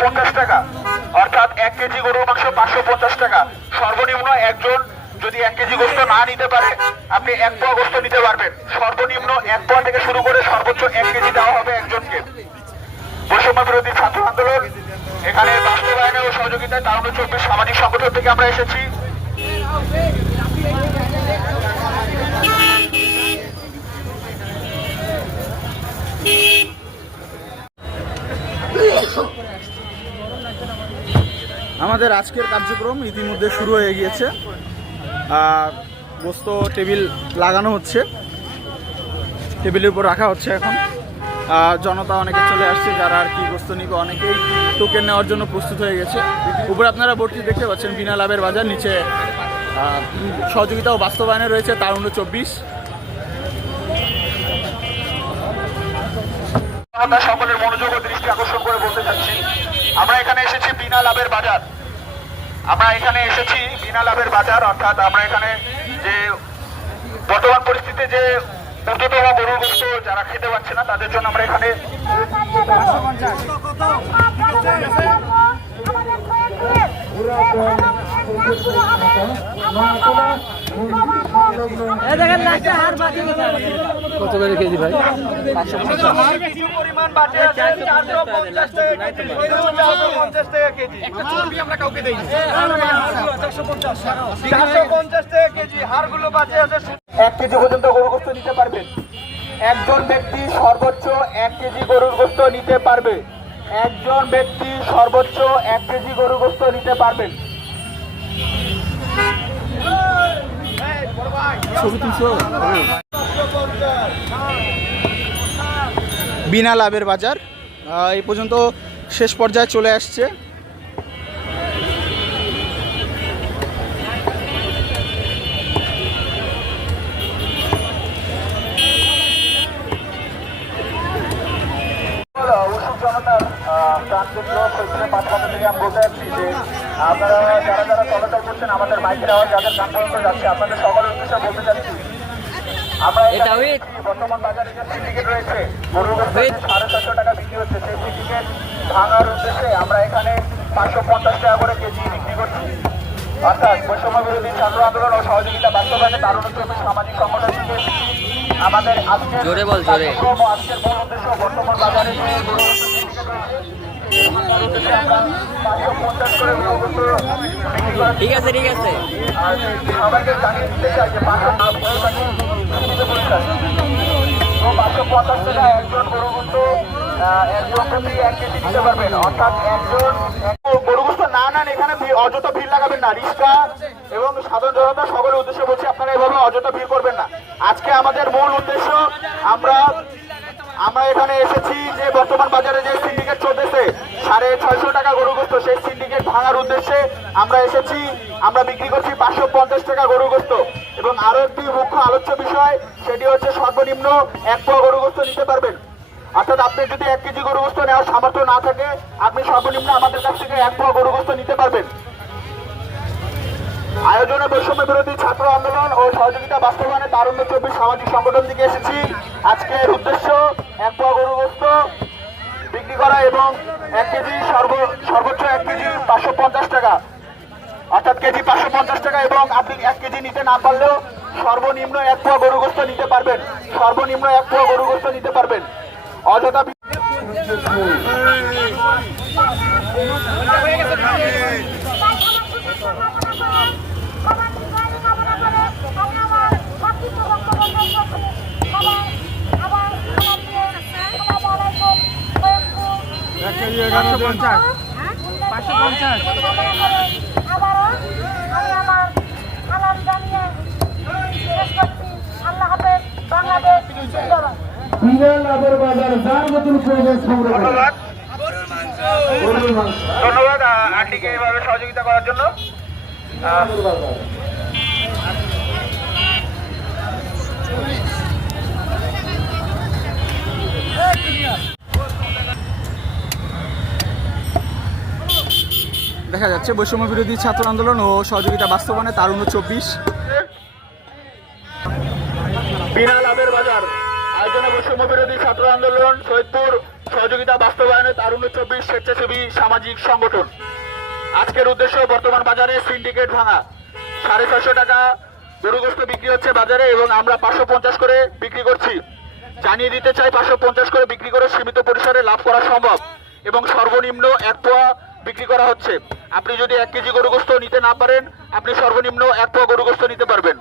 পঞ্চাশ টাকা। অর্থাৎ এক কেজি গরুর মাংস পাঁচশো পঞ্চাশ টাকা। সর্বনিম্ন একজন যদি এক কেজি গোস্ত না নিতে পারে, আপনি এক পোয়া গোস্ত নিতে পারবেন। সর্বনিম্ন এক পোয়া থেকে শুরু করে সর্বোচ্চ এক কেজি দেওয়া হবে একজনকে। বৈষম্য বিরোধী ছাত্র আন্দোলন, এখানে বাস্তবায়নে ও সহযোগিতায় তারুণ্য চব্বিশ সামাজিক সংগঠন থেকে আমরা এসেছি। আমাদের আজকের কার্যক্রম ইতিমধ্যে শুরু হয়ে গিয়েছে। আর গোস্ত টেবিল লাগানো হচ্ছে। টেবিলের উপর রাখা হচ্ছে এখন। জনতা অনেকে চলে আসছে, যারা আর কি গোস্ত নিবে, অনেকেই টোকেন নেওয়ার জন্য প্রস্তুত হয়ে গেছে। উপরে আপনারা বোর্ডটি দেখতে পাচ্ছেন, বিনা লাভের বাজার, নিচে সহযোগিতা ও বাস্তবায়নে রয়েছে তার তারুণ্য চব্বিশ। সকলের মনোযোগ ও দৃষ্টি আকর্ষণ করে বলতে চাচ্ছি আমরা এখানে এসেছি বিনা লাভের বাজার। আমরা এখানে এসেছি বিনা লাভের বাজার অর্থাৎ আমরা এখানে যে বর্তমান পরিস্থিতিতে যে ঊর্ধ্বতম গরুর গোস্ত যারা খেতে পাচ্ছে না তাদের জন্য আমরা এখানে কত করে কেজি ভাই? এক কেজি পর্যন্ত গরুর গোস্ত নিতে একজন ব্যক্তি সর্বোচ্চ এক কেজি গরুর গোস্ত নিতে পারবে। একজন ব্যক্তি সর্বোচ্চ এক কেজি গরুর গোস্ত নিতে পারবেন বিনা লাভের বাজার। এই পর্যন্ত শেষ পর্যায়ে চলে আসছে। উৎসব জনতার প্রাণকেন্দ্র থেকে আমি বলতে চাচ্ছি যে আপনারা যারা যারা চলাচল করছেন আমাদের মাইকের আওয়াজ যাদের কান পর্যন্ত যাচ্ছে আপনাদের সকলের উদ্দেশ্যে বলতে চাচ্ছি। আমরা এখানে বর্তমান বাজারে যে সিন্ডিকেট রয়েছে সাড়ে চারশো টাকা বিক্রি হচ্ছে। সেই সিন্ডিকেট ভাঙার উদ্দেশ্যে আমরা এখানে পাঁচশো পঞ্চাশ টাকা করে কেজি বিক্রি করছি। অর্থাৎ বৈষম্য বিরোধী ছাত্র আন্দোলন ও সহযোগিতা বাস্তবায়নে তারুণ্য চব্বিশ সামাজিক সংগঠন আমাদের আজকের জোরে বল, জোরে। আজকের মূল উদ্দেশ্য বর্তমান বাজারে যে ঠিক আছে ঠিক আছে। ভিড় না এবং সাধারণ উদ্দেশ্যে বলছি আপনারা এভাবে অযথা ভিড় করবেন না আজকে আমাদের মূল উদ্দেশ্য আমরা আমরা এখানে এসেছি গোস্ত সেই সিন্ডিকেট ভাঙার উদ্দেশ্যে আমরা এসেছি। আমরা বিক্রি করছি পাঁচশো পঞ্চাশ টাকা গরু গোস্ত। এবং আরও একটি মুখ্য আলোচ্য বিষয়, সেটি হচ্ছে সর্বনিম্ন এক পোয়া গোস্ত নিতে পারবেন। অর্থাৎ আপনি যদি এক কেজি গরু গোস্ত নেওয়ার সামর্থ্য না থাকে, আপনি সর্বনিম্ন আমাদের কাছ থেকে এক পোয়া গোস্ত নিতে পারবেন। আয়োজনে বৈষম্য বিরোধী ছাত্র আন্দোলন ও সহযোগিতা বাস্তবায়নে তারুণ্য চব্বিশ সামাজিক সংগঠন থেকে এসেছি। আজকের উদ্দেশ্য, এক পোয়া গোস্ত বিক্রি করা এবং এক কেজি সর্ব সর্বোচ্চ এক কেজি পাঁচশো পঞ্চাশ টাকা। অর্থাৎ কেজি পাঁচশো পঞ্চাশ টাকা এবং আপনি এক কেজি নিতে না পারলেও সর্বনিম্ন এক পোয়া গরু গোস্ত নিতে পারবেন। সর্বনিম্ন এক পোয়া গরু গোস্ত নিতে পারবেন। অযথা বি- পাঁচশো পঞ্চাশ পাঁচশো পঞ্চাশ হাফেজ বাংলাদেশ জিন্দাবাদ ধন্যবাদ আন্টিকে এইভাবে সহযোগিতা করার জন্য দেখা যাচ্ছে বৈষম্য বিরোধী ছাত্র আন্দোলন ও সহযোগিতা বাস্তবায়নে তারুণ্য চব্বিশ। বিনা লাভের বাজার। বৈষম্য বিরোধী ছাত্র আন্দোলন সহযোগিতা বাস্তবায়নে চব্বিশ সামাজিক সংগঠন। আজকের উদ্দেশ্য, বর্তমান বাজারে সিন্ডিকেট ভাঙা। সাড়ে ছয়শো টাকা বিক্রি হচ্ছে বাজারে এবং আমরা পাঁচশো পঞ্চাশ করে বিক্রি করছি। জানিয়ে দিতে চাই, পাঁচশো পঞ্চাশ করে বিক্রি করে সীমিত পরিসরে লাভ করা সম্ভব এবং সর্বনিম্ন এক পোয়া বিক্রি করা হচ্ছে। আপনি যদি এক কেজি গরু গোস্ত নিতে না পারেন, আপনি সর্বনিম্ন এক পোয়া গোস্ত নিতে পারবেন।